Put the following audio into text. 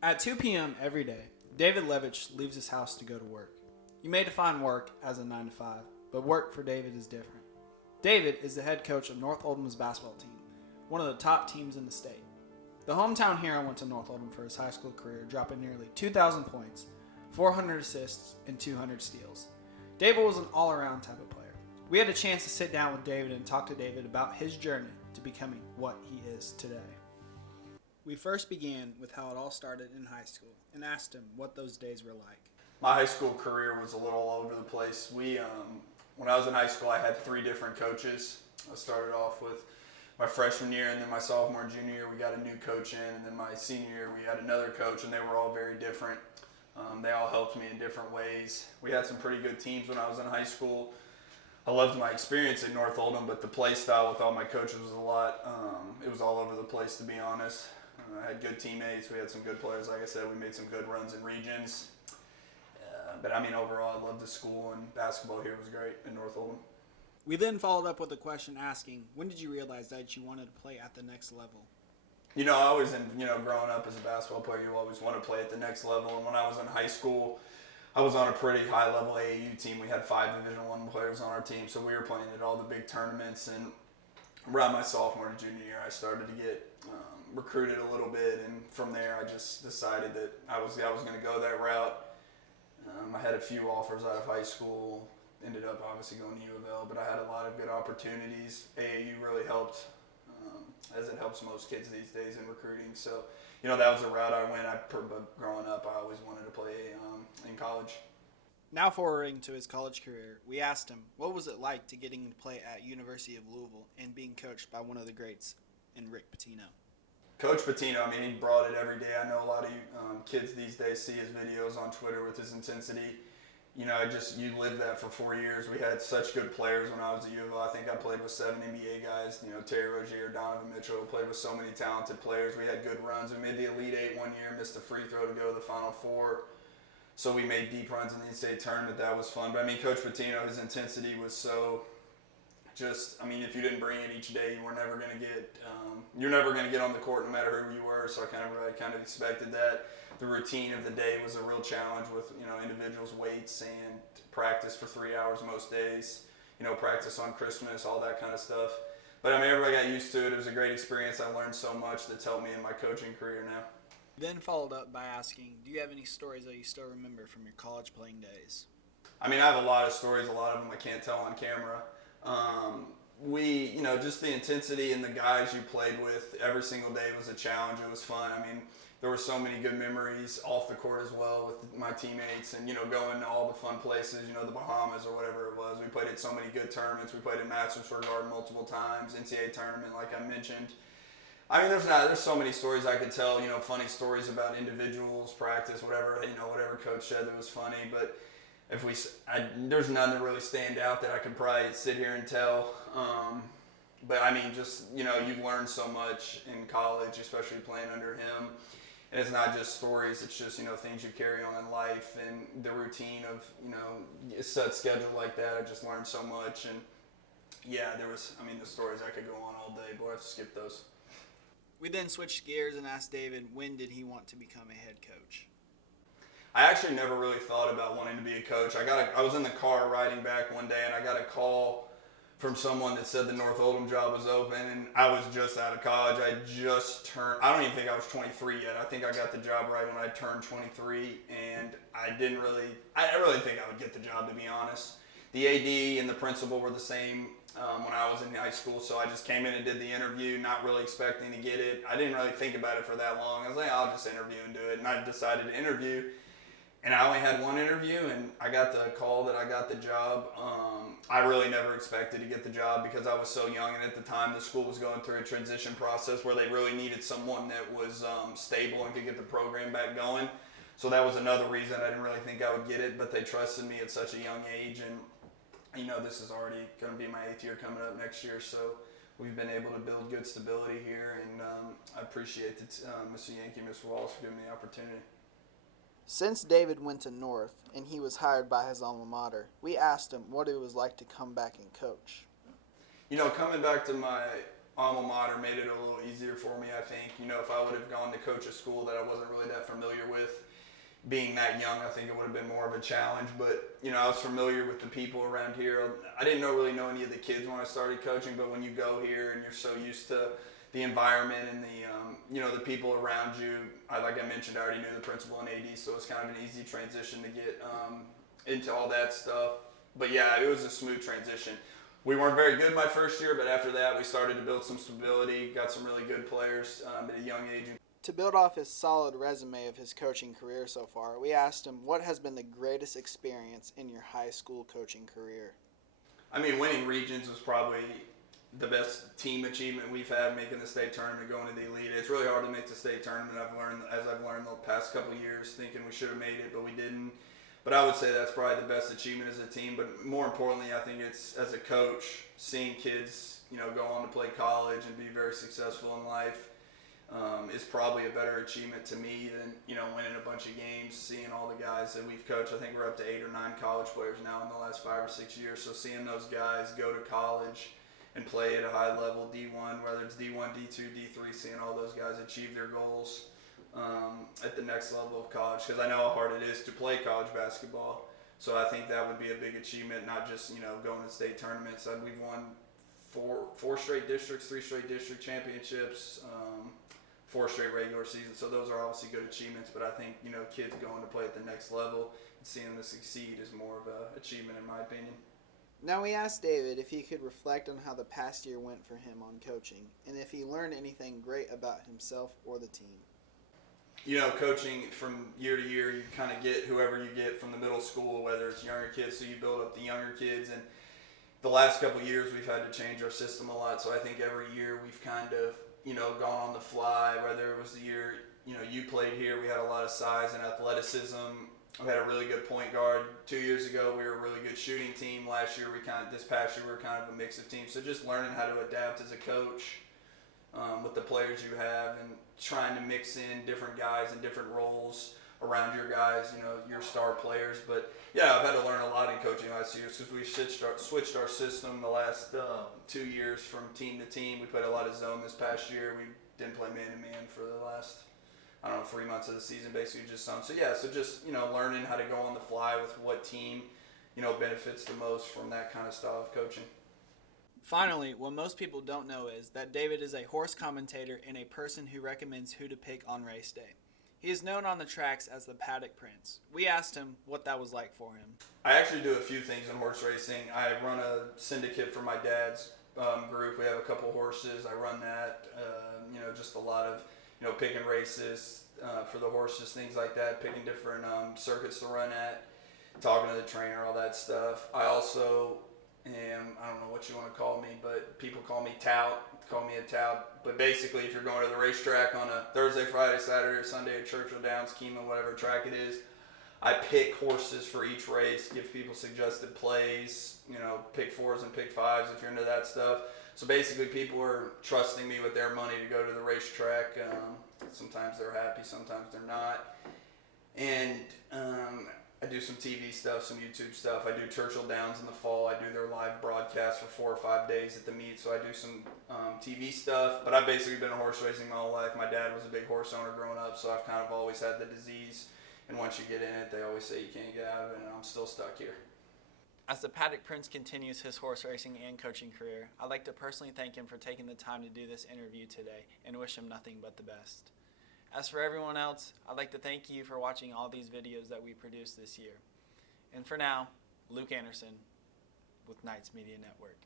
At 2 p.m. every day, David Levitch leaves his house to go to work. You may define work as a 9 to 5, but work for David is different. David is the head coach of North Oldham's basketball team, one of the top teams in the state. The hometown hero went to North Oldham for his high school career, dropping nearly 2,000 points, 400 assists, and 200 steals. David was an all-around type of player. We had a chance to sit down with David and talk to David about his journey to becoming what he is today. We first began with how it all started in high school and asked him what those days were like. My high school career was a little all over the place. When I was in high school, I had 3 different coaches. I started off with my freshman year, and then my sophomore and junior year, we got a new coach in, and then my senior year, we had another coach, and they were all very different. They all helped me in different ways. We had some pretty good teams when I was in high school. I loved my experience at North Oldham, but the play style with all my coaches was it was all over the place, to be honest. I had good teammates. We had some good players. Like I said, we made some good runs in regions. But overall, I loved the school, and basketball here was great in North Oldham. We then followed up with a question asking, when did you realize that you wanted to play at the next level? I always, growing up as a basketball player, you always want to play at the next level. And when I was in high school, I was on a pretty high-level AAU team. We had 5 Division I players on our team, so we were playing at all the big tournaments. And around my sophomore and junior year, I started to get recruited a little bit, and from there, I just decided that I was going to go that route. I had a few offers out of high school. Ended up obviously going to U of L, but I had a lot of good opportunities. AAU really helped, as it helps most kids these days in recruiting. So, that was the route I went. Growing up, I always wanted to play in college. Now forwarding to his college career, we asked him, what was it like to getting to play at University of Louisville and being coached by one of the greats in Rick Pitino? Coach Pitino, he brought it every day. I know a lot of kids these days see his videos on Twitter with his intensity. You lived that for 4 years. We had such good players when I was at U of L. I think I played with 7 NBA guys. Terry Rozier, Donovan Mitchell. Played with so many talented players. We had good runs. We made the Elite 8 one year, missed a free throw to go to the Final Four. So we made deep runs in the NCAA tournament. That was fun. But Coach Pitino, his intensity was so if you didn't bring it each day, you were never going to get. You're never going to get on the court, no matter who you were. So I kind of expected that. The routine of the day was a real challenge with individuals' weights and practice for 3 hours most days. Practice on Christmas, all that kind of stuff. But everybody got used to it. It was a great experience. I learned so much that's helped me in my coaching career now. Then followed up by asking, do you have any stories that you still remember from your college playing days? I have a lot of stories. A lot of them I can't tell on camera. Just the intensity and the guys you played with every single day was a challenge. It was fun. There were so many good memories off the court as well with my teammates and, going to all the fun places, the Bahamas or whatever it was. We played at so many good tournaments. We played at Madison Square Garden multiple times, NCAA tournament, like I mentioned. There's so many stories I could tell, funny stories about individuals, practice, whatever, whatever coach said that was funny. But there's none that really stand out that I could probably sit here and tell. You learn so much in college, especially playing under him. And it's not just stories, it's just, things you carry on in life and the routine of, a set schedule like that. I just learned so much. And yeah, the stories I could go on all day, boy, I've skipped those. We then switched gears and asked David, when did he want to become a head coach? I actually never really thought about wanting to be a coach. I was in the car riding back one day, and I got a call from someone that said the North Oldham job was open, and I was just out of college. I don't even think I was 23 yet. I think I got the job right when I turned 23, and I didn't really think I would get the job, to be honest. The AD and the principal were the same when I was in high school, so I just came in and did the interview, not really expecting to get it. I didn't really think about it for that long. I was like, I'll just interview and do it, and I decided to interview. And I only had one interview, and I got the call that I got the job. I really never expected to get the job because I was so young, and at the time the school was going through a transition process where they really needed someone that was stable and could get the program back going. So that was another reason I didn't really think I would get it, but they trusted me at such a young age, and this is already going to be my 8th year coming up next year, so we've been able to build good stability here, and I appreciate Mr. Yankee, Mr. Wallace for giving me the opportunity. Since David went to North and he was hired by his alma mater, we asked him what it was like to come back and coach. Coming back to my alma mater made it a little easier for me, I think. You know, if I would have gone to coach a school that I wasn't really that familiar with, being that young, I think it would have been more of a challenge. But, you know, I was familiar with the people around here. I didn't really know any of the kids when I started coaching, but when you go here and you're so used to the environment and the, you know, the people around you, like I mentioned, I already knew the principal and AD, so it's kind of an easy transition to get into all that stuff. But yeah, it was a smooth transition. We weren't very good my first year, but after that, we started to build some stability, got some really good players at a young age. To build off his solid resume of his coaching career so far, we asked him what has been the greatest experience in your high school coaching career. I mean, winning regions was probably the best team achievement we've had, making the state tournament, going to the elite. It's really hard to make the state tournament. I've learned the past couple of years, thinking we should have made it, but we didn't. But I would say that's probably the best achievement as a team. But more importantly, I think it's as a coach, seeing kids, you know, go on to play college and be very successful in life. Is probably a better achievement to me than, you know, winning a bunch of games, seeing all the guys that we've coached. I think we're up to 8 or 9 college players now in the last 5 or 6 years. So seeing those guys go to college and play at a high level, D1, whether it's D1, D2, D3, seeing all those guys achieve their goals at the next level of college, because I know how hard it is to play college basketball. So I think that would be a big achievement, not just, you know, going to state tournaments. We've won four straight districts, 3 straight district championships, 4 straight regular seasons. So those are obviously good achievements, but I think, you know, kids going to play at the next level and seeing them succeed is more of an achievement in my opinion. Now we asked David if he could reflect on how the past year went for him on coaching, and if he learned anything great about himself or the team. You know, coaching from year to year, you kind of get whoever you get from the middle school, whether it's younger kids, so you build up the younger kids. And the last couple of years, we've had to change our system a lot. So I think every year we've kind of, you know, gone on the fly. Whether it was the year, you know, you played here, we had a lot of size and athleticism. We had a really good point guard. 2 years ago, we were a really good shooting team. This past year, we were kind of a mix of teams. So just learning how to adapt as a coach with the players you have, and trying to mix in different guys and different roles around your guys, you know, your star players. But yeah, I've had to learn a lot in coaching last year because we switched our system the last 2 years from team to team. We played a lot of zone this past year. We didn't play man-to-man for the last, 3 months of the season, basically just some. So yeah, so just, you know, learning how to go on the fly with what team, you know, benefits the most from that kind of style of coaching. Finally, what most people don't know is that David is a horse commentator and a person who recommends who to pick on race day. He is known on the tracks as the Paddock Prince. We asked him what that was like for him. I actually do a few things in horse racing. I run a syndicate for my dad's group. We have a couple horses. I run that. You know, just a lot of, you know, picking races for the horses, things like that, picking different circuits to run at, talking to the trainer, all that stuff. I also I don't know what you want to call me, but people call me a tout. But basically, if you're going to the racetrack on a Thursday, Friday, Saturday, or Sunday at Churchill Downs, Keeneland, whatever track it is, I pick horses for each race, give people suggested plays, you know, pick 4s and pick 5s if you're into that stuff. So basically, people are trusting me with their money to go to the racetrack. Sometimes they're happy, sometimes they're not. And I do some TV stuff, some YouTube stuff. I do Churchill Downs in the fall. I do their live broadcast for 4 or 5 days at the meet. So I do some TV stuff. But I've basically been a horse racing my whole life. My dad was a big horse owner growing up, so I've kind of always had the disease. And once you get in it, they always say you can't get out of it, and I'm still stuck here. As the Paddock Prince continues his horse racing and coaching career, I'd like to personally thank him for taking the time to do this interview today and wish him nothing but the best. As for everyone else, I'd like to thank you for watching all these videos that we produced this year. And for now, Luke Anderson with Knights Media Network.